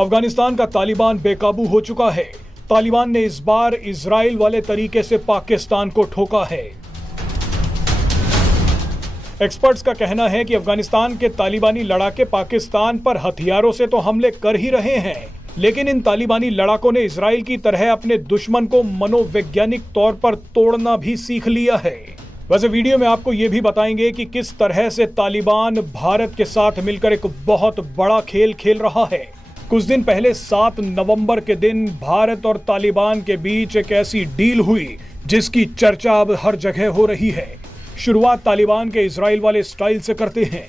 अफगानिस्तान का तालिबान बेकाबू हो चुका है। तालिबान ने इस बार इजराइल वाले तरीके से पाकिस्तान को ठोका है। एक्सपर्ट्स का कहना है कि अफगानिस्तान के तालिबानी लड़ाके पाकिस्तान पर हथियारों से तो हमले कर ही रहे हैं, लेकिन इन तालिबानी लड़ाकों ने इजराइल की तरह अपने दुश्मन को मनोवैज्ञानिक तौर पर तोड़ना भी सीख लिया है। वैसे वीडियो में आपको ये भी बताएंगे कि किस तरह से तालिबान भारत के साथ मिलकर एक बहुत बड़ा खेल खेल रहा है। कुछ दिन पहले 7 नवंबर के दिन भारत और तालिबान के बीच एक ऐसी डील हुई जिसकी चर्चा अब हर जगह हो रही है। शुरुआत तालिबान के इजराइल वाले स्टाइल से करते हैं।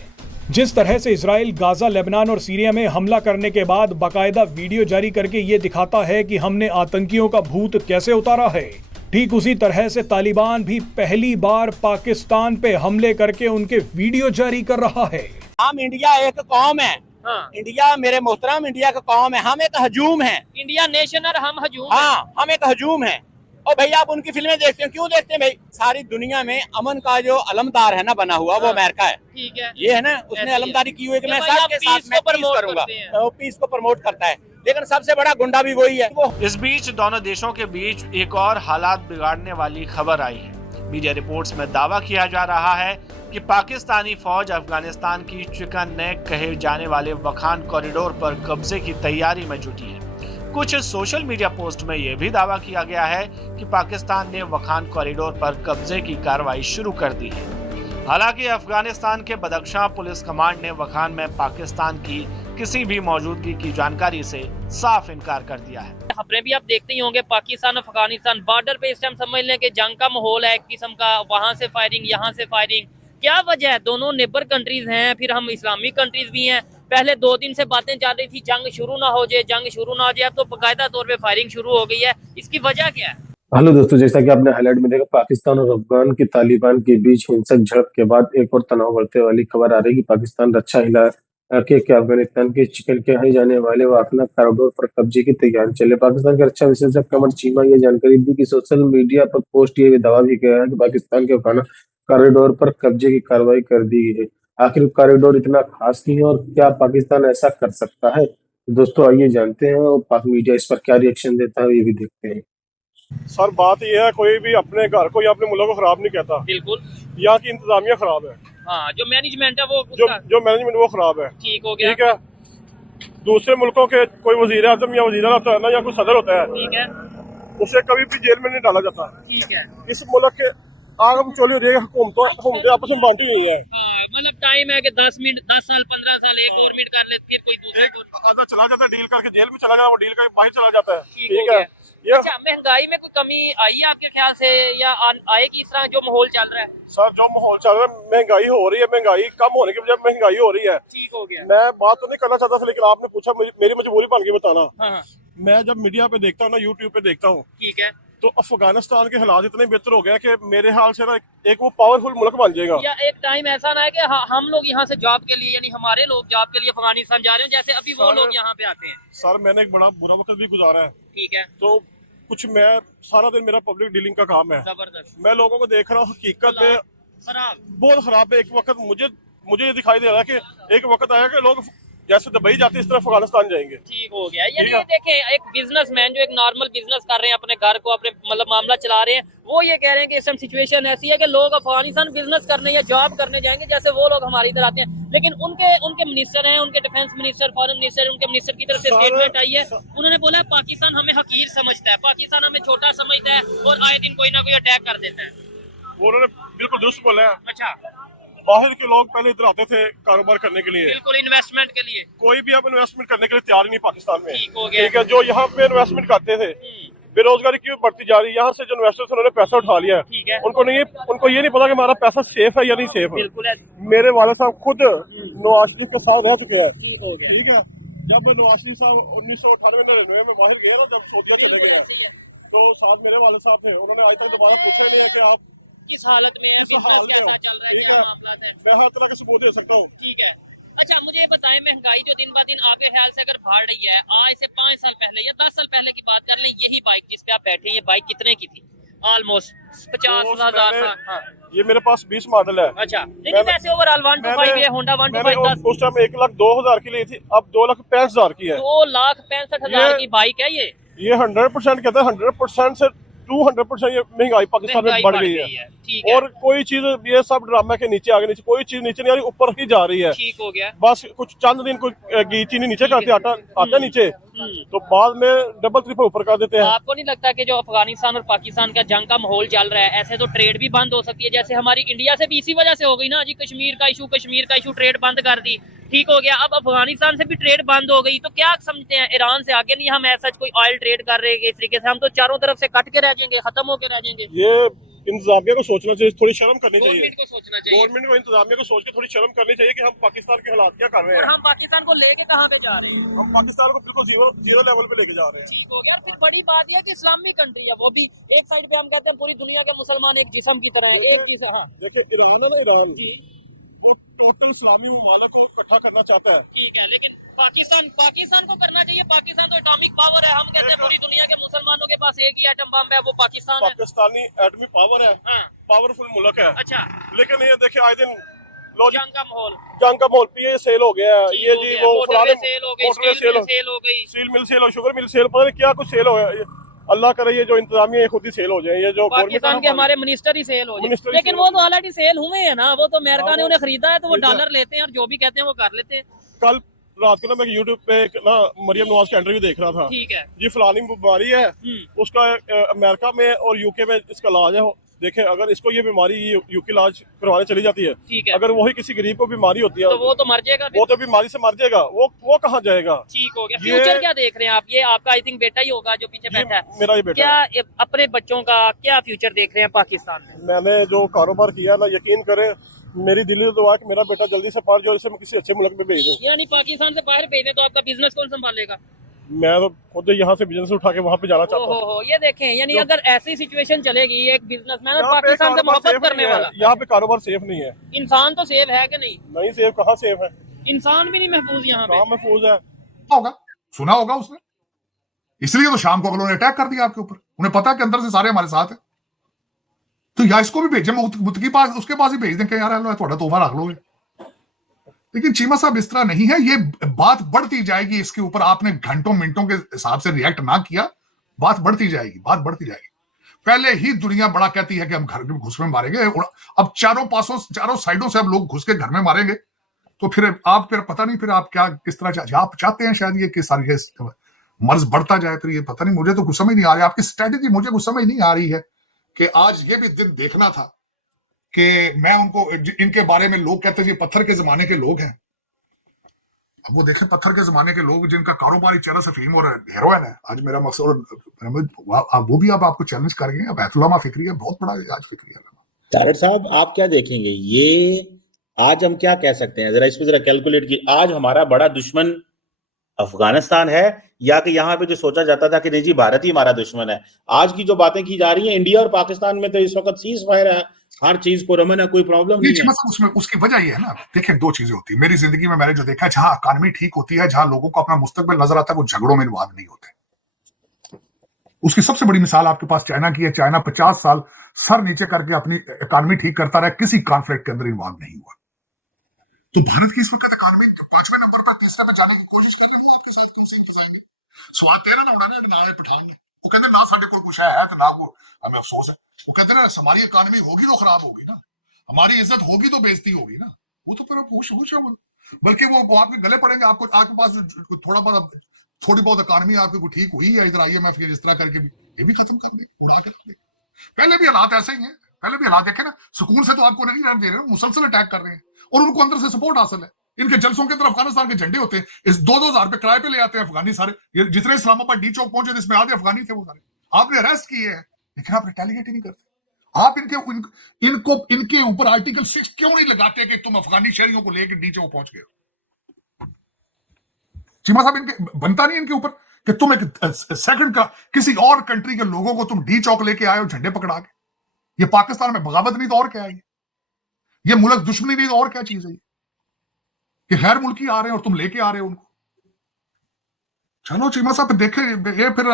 जिस तरह से इजराइल गाजा, लेबनान और सीरिया में हमला करने के बाद बाकायदा वीडियो जारी करके ये दिखाता है कि हमने आतंकियों का भूत कैसे उतारा है, ठीक उसी तरह से तालिबान भी पहली बार पाकिस्तान पे हमले करके उनके वीडियो जारी कर रहा है। हम इंडिया एक कौम है। हाँ। इंडिया मेरे मोहतरम इंडिया का कौम है। हम एक हजूम है। इंडिया नेशन और हम हजूम। हाँ, हम एक हजूम है। और भैया आप उनकी फिल्में देखते हैं, क्यों देखते हैं भाई? सारी दुनिया में अमन का जो अलमदार है ना बना हुआ, वो अमेरिका है। ठीक है, ये है ना, उसने अलमदारी की हुई कि मैं सबके साथ मैं पीस करूंगा, वो पीस को प्रमोट करता है, लेकिन सबसे बड़ा गुंडा भी वही है। इस बीच दोनों देशों के बीच एक और हालात बिगाड़ने वाली खबर आई है। मीडिया रिपोर्ट्स में दावा किया जा रहा है कि पाकिस्तानी फौज अफगानिस्तान की चिकन नेक कहे जाने वाले वखान कॉरिडोर पर कब्जे की तैयारी में जुटी है। कुछ सोशल मीडिया पोस्ट में यह भी दावा किया गया है कि पाकिस्तान ने वखान कॉरिडोर पर कब्जे की कार्रवाई शुरू कर दी है। हालांकि अफगानिस्तान के बदख्शां पुलिस कमांड ने वखान में पाकिस्तान की किसी भी मौजूदगी की जानकारी से साफ इनकार कर दिया है। खबरें भी आप देखते ही होंगे, पाकिस्तान अफगानिस्तान बॉर्डर पे इस टाइम समझ लें कि जंग का माहौल है एक किस्म का। वहां से फायरिंग, यहाँ से फायरिंग। क्या वजह है? दोनों नेबर कंट्रीज हैं, फिर हम इस्लामिक कंट्रीज भी हैं। पहले 2 दिन से बातें चल रही थी जंग शुरू ना हो जाए, जंग शुरू ना हो जाए, अब तो बाकायदा तौर पे फायरिंग शुरू हो गई है। इसकी वजह क्या है? हेलो दोस्तों, जैसा कि आपने हाईलाइट में देखा, पाकिस्तान और अफगान की तालिबान के बीच हिंसक झड़प के बाद एक और तनाव बढ़ते वाली खबर आ रही है कि पाकिस्तान रक्षा इलाके के अफगानिस्तान के चिकन कहे जाने वाले वाखना कॉरिडोर पर कब्जे की तैयारी चले। पाकिस्तान के रक्षा विशेषज्ञ कमर चीमा ये जानकारी दी कि सोशल मीडिया पर पोस्ट ये दावा भी किया है कि पाकिस्तान के वाखना कॉरिडोर पर कब्जे की कार्रवाई कर दी गई है। आखिर कॉरिडोर इतना खास नहीं है और क्या पाकिस्तान ऐसा कर सकता है? दोस्तों आइए जानते हैं और पाक मीडिया इस पर क्या रिएक्शन देता है ये भी देखते हैं। सर बात यह है, कोई भी अपने घर को या अपने मुल्क को खराब नहीं कहता। बिल्कुल, यहाँ की इंतजामिया खराब है। हाँ, जो मैनेजमेंट है वो जो मैनेजमेंट वो खराब है। ठीक हो गया। ठीक है, दूसरे मुल्कों के कोई वजीर आजम या वजीर होता है ना, या कोई सदर होता है, ठीक है, उसे कभी भी जेल में नहीं डाला जाता। ठीक है। इस मुल्क के आगम चोली हो रही है, हुकूमतें आपस में बांटी हुई है। मतलब टाइम है कि 10 मिनट, 10 साल, 15 साल एक गवर्नमेंट कर ले, फिर कोई दूसरा आधा चला जाता है, डील करके जेल में चला जाता है, वो डील करके बाहर चला जाता है। ठीक है। अच्छा, महंगाई में कोई कमी आई है आपके ख्याल से, या आएगी इस तरह जो माहौल चल रहा है? सर जो माहौल चल रहा है, महंगाई हो रही है, महंगाई कम होने की बजाय महंगाई हो रही है। ठीक हो गया। मैं बात तो नहीं करना चाहता था, लेकिन आपने पूछा, मेरी मजबूरी बन गई बताना। हाँ। मैं जब मीडिया पे देखता हूँ ना, यूट्यूब पे देखता हूँ, ठीक है, तो अफगानिस्तान के हालात इतने बेहतर हो गए कि मेरे हाल से ना एक वो पावरफुल मुल्क बन जाएगा। या एक टाइम ऐसा ना है कि हम लोग यहाँ से जॉब के लिए, यानी हमारे लोग जॉब के लिए अफगानिस्तान जा रहे हैं, जैसे अभी वो लोग यहाँ पे आते हैं। सर मैंने एक बड़ा बुरा वक्त भी गुजारा है। ठीक है। तो कुछ मैं सारा दिन मेरा पब्लिक डीलिंग का काम है। जबरदस्त। मैं लोगों को देख रहा हूँ, हकीकत में खराब, बहुत खराब है। एक वक्त मुझे ये दिखाई दे रहा है कि एक वक्त आया कि लोग जैसे दुबई जाते इस तरह अफगानिस्तान जाएंगे। ठीक हो गया। यानी ये देखें, एक बिजनेसमैन जो एक नॉर्मल बिजनेस कर रहे हैं, अपने घर को, अपने मतलब मामला चला रहे हैं, वो ये कह रहे हैं कि इस टाइम सिचुएशन ऐसी है कि लोग अफगानिस्तान बिजनेस करने या जॉब करने जाएंगे, जैसे वो लोग हमारे इधर आते हैं। लेकिन उनके मिनिस्टर हैं, उनके डिफेंस मिनिस्टर, फॉरेन मिनिस्टर, उन्के मिनिस्टर की तरफ से स्टेटमेंट आई है। उन्होंने बोला पाकिस्तान हमें हकीर समझता है, पाकिस्तान हमें छोटा समझता है और आए दिन कोई ना कोई अटैक कर देता है। उन्होंने बिल्कुल दुरुस्त बोला है। अच्छा, बाहर के लोग पहले इधर आते थे कारोबार करने के लिए, बिल्कुल इन्वेस्टमेंट के लिए। कोई भी अब इन्वेस्टमेंट करने के लिए तैयार नहीं पाकिस्तान में। ठीक हो गया। ठीक है, जो यहाँ पे इन्वेस्टमेंट करते थे, बेरोजगारी क्यों बढ़ती जा रही है, यहाँ से जो इन्वेस्टर्स उन्होंने पैसा उठा लिया है। ठीक है। उनको ये नहीं पता कि हमारा पैसा सेफ है या नहीं सेफ है। बिल्कुल है। मेरे वाले साहब खुद नवाज शरीफ के साथ रह चुके हैं। ठीक हो गया। ठीक है, जब नवाज शरीफ साहब 1998-99 में बाहर गए ना, जब सऊदीया चले गए, तो साथ मेरे वाले साहब थे, उन्होंने आज तक दोबारा पूछा ही नहीं कि आप किस हालत में है, क्या चल रहा है, क्या मामला है। मैं हर तरह के सबूत दे सकता हूँ। ठीक है। अच्छा, मुझे ये बताएं, महंगाई जो दिन ब दिन आपके ख्याल से अगर बढ़ रही है, आज से 5 साल पहले या 10 साल पहले की बात कर लें, यही बाइक जिस पे आप बैठे हैं, ये बाइक कितने की थी? ऑलमोस्ट 50,000। ये मेरे पास 20 मॉडल है। अच्छा, लेकिन वैसे ओवरऑल 125 ये होंडा 125 उस टाइम 1,02,000 की ली थी, अब 2,65,000 की है। 2,65,000 की बाइक है ये 100% कहते हैं, 100% से 200% ये महंगाई पाकिस्तान में बढ़ गई है। ठीक है। और कोई चीज, ये सब ड्रामा के नीचे आगे नीचे, कोई चीज नीचे नहीं आ रही, ऊपर ही जा रही है। ठीक हो गया। बस कुछ चंद दिन कोई घी चीनी नीचे करते, आटा आता नीचे, तो बाद में डबल ट्रिपल ऊपर कर देते हैं। आपको नहीं लगता कि जो अफगानिस्तान और पाकिस्तान का जंग का माहौल चल रहा है, ऐसे तो ट्रेड भी बंद हो सकती है, जैसे हमारी इंडिया से भी इसी वजह से हो गई ना जी, कश्मीर का इशू ट्रेड बंद कर दी, ठीक हो गया। अब अफगानिस्तान से भी ट्रेड बंद हो गई, तो क्या समझते हैं ईरान से आगे नहीं हम ऐसा कोई ऑयल ट्रेड कर रहे हैं इस तरीके से, हम तो चारों तरफ से कट के रह जाएंगे, खत्म होके रह जाएंगे। ये इंतजामिया को सोचना चाहिए, थोड़ी शर्म करनी चाहिए। गवर्नमेंट को सोचना चाहिए, गवर्नमेंट को, इंतजामिया को सोच के थोड़ी शर्म करनी चाहिए कि हम पाकिस्तान के हालात क्या कर रहे हैं। और हम पाकिस्तान को लेके कहाँ पे जा रहे हैं? हम पाकिस्तान को बिल्कुल जीरो लेवल पे लेके जा रहे हैं। हो गया। तो बड़ी बात यह है कि इस्लामिक कंट्री है, वो भी एक साइड पे हम कहते हैं पूरी दुनिया के मुसलमान एक जिस्म की तरह है, एक चीज है। देखिए ईरान है ना, ईरान जी, वो टोटल इस्लामी ममालिक को इकट्ठा करना चाहता है। ठीक है, लेकिन पाकिस्तान को करना चाहिए। पाकिस्तान तो एटॉमिक पावर है, हम कहते हैं पूरी दुनिया के मुसलमानों के पास एक ही एटम बम है, वो पाकिस्तान है। पाकिस्तानी एटमी पावर है, हाँ। पावरफुल मुल्क है। अच्छा, लेकिन ये देखिए आए दिन लॉजिक जंग का माहौल, जंग का माहौल पे ये सेल हो गया है, ये जी वो मोटरवे सेल हो गई, मोटरवे स्टील मिल सेल हो गई, स्टील मिल सेल और शुगर मिल सेल, पता नहीं क्या कुछ सेल हो गया। अल्लाह करे ये जो इंतजामिया खुद ही सेल हो जाए, ये जो पाकिस्तान के हमारे मिनिस्टर ही सेल हो जाए। लेकिन वो तो ऑलरेडी सेल हुए हैं ना, वो तो अमेरिका ने उन्हें खरीदा है, तो वो डॉलर लेते हैं और जो भी कहते हैं वो कर लेते हैं। कल रात को ना मैं यूट्यूब पे ना मरियम नवाज का इंटरव्यू देख रहा था। ठीक है जी फलानी बीमारी है, उसका अमेरिका में और यूके में इसका इलाज है। देखें अगर इसको ये बीमारी यूके इलाज करवाने चली जाती है, ठीक है, अगर वही किसी गरीब को बीमारी होती है तो वो तो मर जाएगा, वो तो बीमारी से मर जाएगा, वो कहाँ जाएगा। ठीक हो गया। फ्यूचर क्या देख रहे हैं आप? ये आपका आई थिंक बेटा ही होगा जो पीछे बैठा है, मेरा ये बेटा क्या अपने बच्चों का क्या फ्यूचर देख रहे हैं पाकिस्तान में? मैंने जो कारोबार किया ना, यकीन करें मेरी दिली दुआ है कि मेरा बेटा जल्दी से पढ़ जाए, इसे मैं किसी अच्छे मुल्क में भेज दूं। यानी पाकिस्तान से बाहर भेजें तो आपका बिजनेस कौन संभालेगा? मैं तो खुद यहाँ से बिजनेस उठा के वहाँ पे जाना चाहता हूँ। ये देखें, यानी अगर ऐसी सिचुएशन चलेगी, एक बिजनेसमैन पाकिस्तान से मोहब्बत करने वाला, यहाँ पे कारोबार सेफ नहीं है। इंसान तो सेफ है कि नहीं? नहीं सेफ, कहाँ सेफ है? इंसान भी नहीं महफूज यहाँ पे। कहाँ महफूज है? होगा, सुना होगा उसने, इसलिए तो शाम को उन्होंने अटैक कर दिया आपके ऊपर। उन्हें पता है कि अंदर से सारे हमारे साथ है, तो या इसको भी भेजे मुफ्त के पास, उसके पास ही भेज दें कि यार लो थोड़ा तोहफा रख लोगे। लेकिन चीमा साहब इस तरह नहीं है, ये बात बढ़ती जाएगी इसके ऊपर। आपने घंटों मिनटों के हिसाब से रिएक्ट ना किया, बात बढ़ती जाएगी, बात बढ़ती जाएगी। पहले ही दुनिया बड़ा कहती है कि हम घर में घुस में मारेंगे, अब चारों साइडों से अब लोग घुस के घर में मारेंगे, तो फिर पता नहीं फिर आप क्या किस तरह आप चाहते हैं शायद ये कि सारी मर्ज बढ़ता जाए, तो ये पता नहीं, मुझे तो कुछ समझ नहीं आ रही आपकी स्ट्रेटेजी, मुझे कुछ समझ नहीं आ रही है कि आज ये भी दिन देखना था कि मैं उनको, इनके बारे में लोग कहते हैं ये पत्थर के जमाने के लोग हैं। अब वो देखें पत्थर के जमाने के लोग जिनका कारोबारी चेहरा से फीम और हेरोइन है। आज मेरा मकसद, वो भी अब आपको चैलेंज करेंगे। अब बैतुल्लामा फिक्री है, बहुत बड़ा आज फिक्री है। तारड़ साहब आप क्या देखेंगे, ये आज हम क्या कह सकते हैं, जरा इस पर जरा कैलकुलेट की, आज हमारा बड़ा दुश्मन अफगानिस्तान है या कि यहाँ पे जो सोचा जाता था कि नहीं जी भारत ही हमारा दुश्मन है? आज की जो बातें की जा रही हैं, इंडिया और पाकिस्तान में तो इस वक्त सीज फायर है, हर चीज को रमन है, कोई प्रॉब्लम नहीं है। उसमें उसकी वजह ये है ना, देखिए दो चीजें होती है मेरी जिंदगी में, मैंने जो देखा है, जहां इकॉनमी ठीक होती है, जहां लोगों को अपना मुस्तकबिल नजर आता है, वो झगड़ों में इन्वॉल्व नहीं होते। उसकी सबसे बड़ी मिसाल आपके पास चाइना की है। चाइना 50 साल सर नीचे करके अपनी इकॉनमी ठीक करता रहा, किसी कॉन्फ्लिक्ट के अंदर इन्वॉल्व नहीं हुआ। तो भारत की इस वक्त इकॉनमी 5वें नंबर पर, 3रे पे जाने की कोशिश कर रहे हैं आपके साथ, तुमसे इंतजाएंगे स्वाद तेरा ना उड़ाने ना पठान ने, वो कहते ना साढ़े कोई कुछ है तो ना को हमें अफसोस है। वो कहते ना हमारी इकॉनमी होगी तो खराब होगी ना, हमारी इज्जत होगी तो बेइज्जती होगी ना, वो तो फिर खुश है वो, बल्कि वो आपके गले पड़ेंगे। आपको आपके पास थोड़ी बहुत इकॉनमी आपकी ठीक हुई है, इधर IMF के इस तरह करके भी ये भी खत्म कर दे, उड़ा के रख दे। पहले भी हालात ऐसे ही हैं, पहले भी हालात देखे ना, सुकून से तो आपको नहीं रहने दे रहे, मुसलसल अटैक कर रहे हैं और उनको अंदर से सपोर्ट हासिल है। इनके जलसों के अंदर अफगानिस्तान के झंडे होते हैं, इस 2-2 हजार रुपए किराए पे ले आते हैं अफगानी सारे। ये जितने इस्लामाबाद डी चौक पहुंचे इसमें आधे अफगानी थे, वो सारे आपने अरेस्ट किए हैं, लेकिन आप रिटेलिएट ही नहीं करते। आप इनके ऊपर आर्टिकल 6 क्यों नहीं लगाते कि तुम अफगानी शहरियों को लेकर डी चौक पहुंच गए? चीमा साहब इनके बनता नहीं इनके ऊपर कि तुम एक सेकंड का किसी और कंट्री के लोगों को तुम डी चौक लेके आए हो झंडे पकड़ा के। ये पाकिस्तान में बगावत नहीं तो और क्या है? ये मुल्क दुश्मनी नहीं तो और क्या चीज है? कि गैर मुल्की आ रहे हैं और तुम लेके आ रहे हो उनको। चलो चीमा साहब देखे ये फिर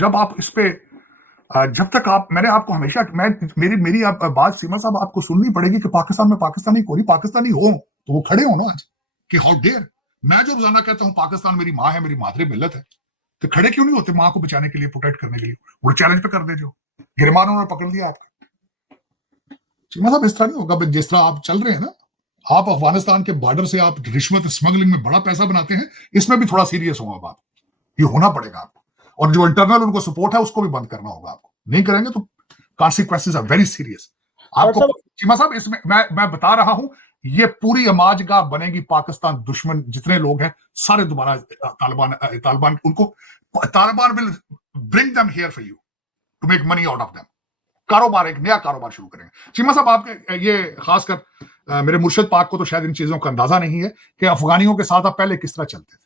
जब आप इस पे जब तक मैंने आपको हमेशा मेरी आप बात सीमा साहब आपको सुननी पड़ेगी कि पाकिस्तान में पाकिस्तानी कोई पाकिस्तानी हो तो वो खड़े हो ना आज कि हाउ डेयर। मैं जो रोजाना कहता हूं पाकिस्तान मेरी माँ है, मेरी मातृ मिल्लत है, तो खड़े क्यों नहीं होते माँ को बचाने के लिए, प्रोटेक्ट करने के लिए? वो चैलेंज पे कर दे, जो गिरमान उन्होंने पकड़ लिया आपका। सीमा साहब इस तरह नहीं होगा जिस तरह आप चल रहे हैं ना। आप अफगानिस्तान के बॉर्डर से आप रिश्वत स्मगलिंग में बड़ा पैसा बनाते हैं, इसमें भी थोड़ा सीरियस होगा बात, ये होना पड़ेगा आपको। और जो इंटरनल उनको सपोर्ट है उसको भी बंद करना होगा आपको, नहीं करेंगे तो कॉन्सिक्वेंसेस आर वेरी सीरियस आपको। चीमा साहब इसमें मैं बता रहा हूं, ये पूरी अमाजगाह बनेगी। पाकिस्तान दुश्मन जितने लोग हैं सारे दोबारा तालिबान उनको Taliban will bring them here for you to make money out of them. कारोबार, एक नया कारोबार शुरू करेंगे। चीमा साहब आपके ये खासकर मेरे मुर्शिद पाक को तो शायद इन चीजों का अंदाजा नहीं है कि अफगानियों के साथ आप पहले किस तरह चलते थे।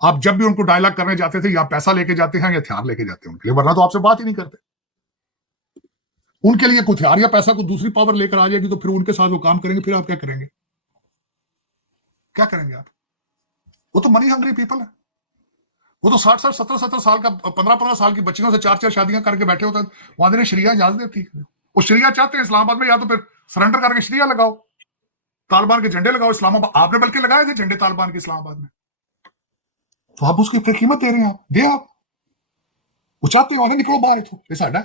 आप जब भी उनको डायलॉग करने जाते थे या पैसा लेके जाते हैं या हथियार लेके जाते हैं उनके लिए, वरना तो आपसे बात ही नहीं करते। उनके लिए कुछ हथियार या पैसा को दूसरी पावर लेकर आ जाएगी तो फिर उनके साथ वो काम करेंगे, फिर आप क्या करेंगे? क्या करेंगे आप? वो तो मनी हंग्री पीपल है। वो तो 60 70 साल का 15 साल की बच्चियों से 4 शादियां करके बैठे होते हैं। वहां ने शरिया इजाजत देती है। वो शरिया चाहते हैं इस्लामाबाद में, या तो फिर सरेंडर करके शरिया लगाओ, तालिबान के झंडे लगाओ इस्लामाबाद। आपने बल्कि लगाए थे झंडे तालिबान के इस्लामाबाद में, तो आप उसकी फिर कीमत दे रहे हैं। आप दे, आप वो चाहते हो निकलो बाहर, तो साडा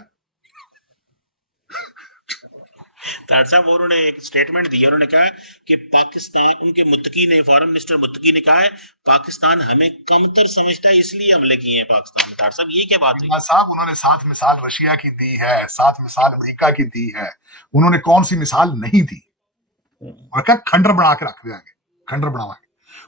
तार साहब और उन्होंने एक स्टेटमेंट दिया, उन्होंने कहा कि पाकिस्तान, उनके मुत्तकी ने, फॉरेन मिनिस्टर मुत्तकी ने कहा है पाकिस्तान हमें कमतर समझता है इसलिए हमले किए हैं पाकिस्तान में। तार साहब ये क्या बात है साहब? उन्होंने 7 मिसाल रशिया की दी है, 7 मिसाल अमेरिका की दी है, उन्होंने कौन सी मिसाल नहीं दी? और क्या खंडर बना के रख देंगे, खंडर बनावा।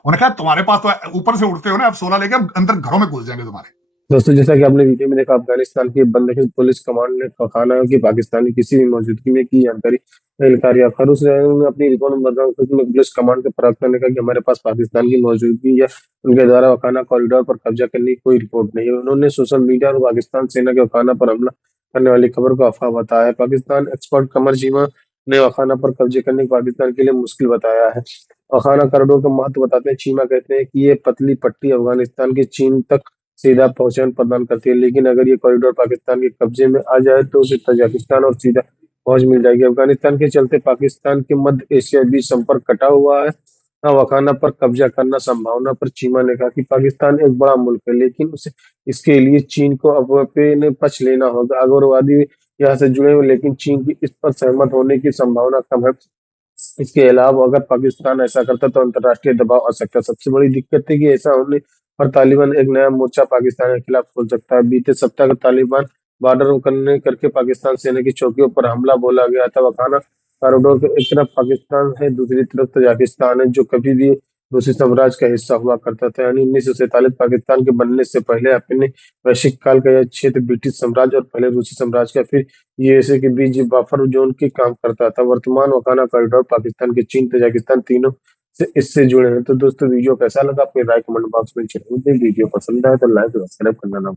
उन्होंने कहा तुम्हारे पास तो ऊपर से उड़ते हो ना, अब 16 लेके अंदर घरों में घुस जाएंगे तुम्हारे। दोस्तों, जैसा कि आपने वीडियो में देखा, अफगानिस्तान के बंदरगाह पुलिस कमांड ने कहा कि पाकिस्तानी किसी भी मौजूदगी में की जानकारी एहलकार याफ्ता ने अपनी रिपोर्ट में पुलिस कमांड के प्रवक्ता ने कहा कि हमारे पास पाकिस्तान की मौजूदगी या उनके द्वारा वखाना कॉरिडोर पर कब्जा करने की कोई रिपोर्ट नहीं है। उन्होंने सोशल मीडिया और पाकिस्तान सेना के वखाना पर हमला करने वाली खबर को अफवाह बताया है। पाकिस्तान एक्सपर्ट कमर चीमा ने वखाना पर कब्जे करने को पाकिस्तान के लिए मुश्किल बताया है। वखाना कॉरिडोर का महत्व बताते हैं चीमा कहते हैं कि ये पतली पट्टी अफगानिस्तान के चीन तक सीधा पहुंचान प्रदान करती है, लेकिन अगर ये कॉरिडोर पाकिस्तान के कब्जे में आ जाए तो उसे तजाकिस्तान और सीधा पहुंच मिल जाएगी। अफगानिस्तान के चलते पाकिस्तान के मध्य एशिया बीच संपर्क कटा हुआ है। वखाना पर कब्जा करना संभावना पर चीमा ने कहा कि पाकिस्तान एक बड़ा मुल्क है, लेकिन उसे इसके लिए चीन को अपने पक्ष लेना होगा। अगरवादी यहाँ से जुड़े हुए, लेकिन चीन की इस पर सहमत होने की संभावना कम है। इसके अलावा अगर पाकिस्तान ऐसा करता तो अंतर्राष्ट्रीय दबाव आ सकता है। सबसे बड़ी दिक्कत है कि ऐसा होने पर तालिबान एक नया मोर्चा पाकिस्तान के खिलाफ खोल सकता है। बीते सप्ताह का तालिबान बॉर्डर करके पाकिस्तान सेना की चौकियों पर हमला बोला गया था। वखाना कॉरिडोर के एक तरफ पाकिस्तान है, दूसरी तरफ तजाकिस्तान है, जो कभी भी रूसी साम्राज्य का हिस्सा हुआ करता था। यानी 1947 पाकिस्तान के बनने से पहले अपने वैश्विक काल का यह क्षेत्र ब्रिटिश साम्राज्य और पहले रूसी साम्राज्य का फिर यूएसए के बीच बफर जोन की काम करता था। वर्तमान वखाना कॉरिडोर पाकिस्तान के चीन तजाकिस्तान तीनों से इससे जुड़े हैं। तो दोस्तों, वीडियो कैसा लगा अपनी राय कमेंट बॉक्स में जरूर दें। वीडियो पसंद आए तो लाइक और सब्सक्राइब करना ना